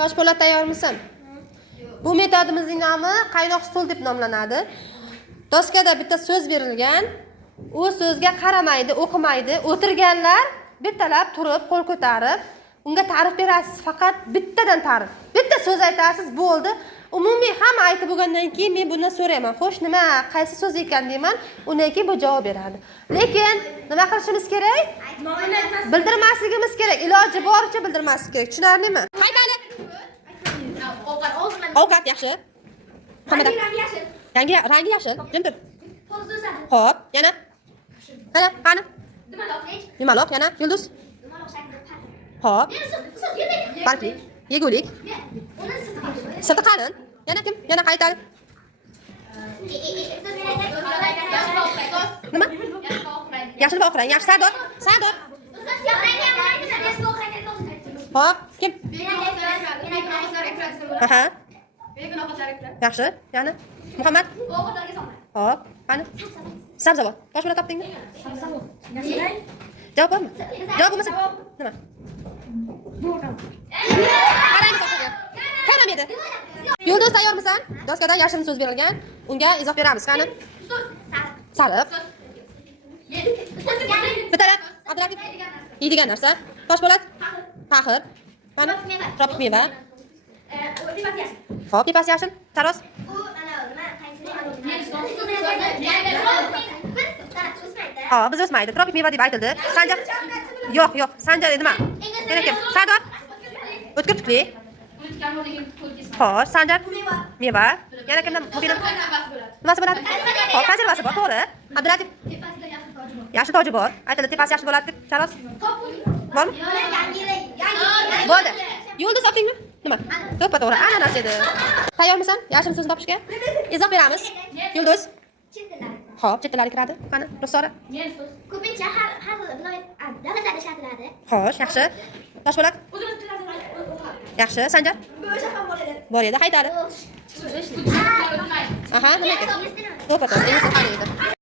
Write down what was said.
Toshpo'lat tayyormisan? Bu metodimizning nomi qaynoq stul deb nomlanadi. Doskada bitta so'z berilgan. U so'zga qaramaydi, o'qimaydi. O'tirganlar bittalab turib, qo'l ko'tarib, unga ta'rif berasiz. Faqat bittadan ta'rif. Bitta so'z aytasiz, bo'ldi. Umumiy hamma aytib bo'lgandan keyin men bundan so'rayman. Xo'sh, nima, qaysi so'z ekan deyman. Undan keyin bu javob beradi. Lekin nima qilishimiz kerak? Bildirmasligimiz kerak. Iloji boricha bildirmaslik kerak. Tushunarlimi? Qaytani. Ovqat yaxshi. Hammadan. Rangi yashil. Jim tur. Xo'p, yana. Qani? Nimaloq, yana yulduz. Xo'p. Bargli. Yegulik. Sirti qalin. Yana kim? Yana qaytadi. Nima? Yashil va oq rang. Yaxshi, Sardor. Sardor. Xo'p, kim? Aha. Yaxshi, yana. Muhammad. Xo'p, qani? Sabzavot. Toshpo'lat topdingmi? Javob bormi? Javob bo'lmasa nima? Qaraymiz oxiriga. Qaram edi. Yulduz tayyormisan? Doskada yashin so'z berilgan. Unga izoh beramiz. Qani? Sariq. Bitaraf. Abdulatif. Yeydigan narsa. Toshpo'lat. Taxir. Qani? Tropik meva. Xo'p, tepasi yashin. Taros. Biz o'smaydi. Tropik meva deb aytildi. Sanjar. Yo'q. Sanjar nima? Yana kim? Sardor. O'tkir tukli. Xo'sh, Sanjar. Meva. Yana kimdan? Mubina. Nimasi bo'ladi? Xo'p, konservasi bor, to'g'ri. Abdulatif. Yashil toji bor. Aytildi, tepasi yashil bo'ladi deb. Taros. Bormi? Bo'ldi. Yulduz topdingmi? Nima? To'ppa-to'g'ri. Ananas edi. Tayyormisan? Yashin so'zni topishga? Izoh beramiz. Yulduz. Xo'p, chet tillari kiradi. Qani, Rusora. Ko'pincha har viloyat davlatlarda ishlatiladi. Xo'sh, yaxshi. Toshpo'lat. Yaxshi, Sanjar. Bor edi, qaytadi. Aha, nima ekan? To'ppa-to'g'ri.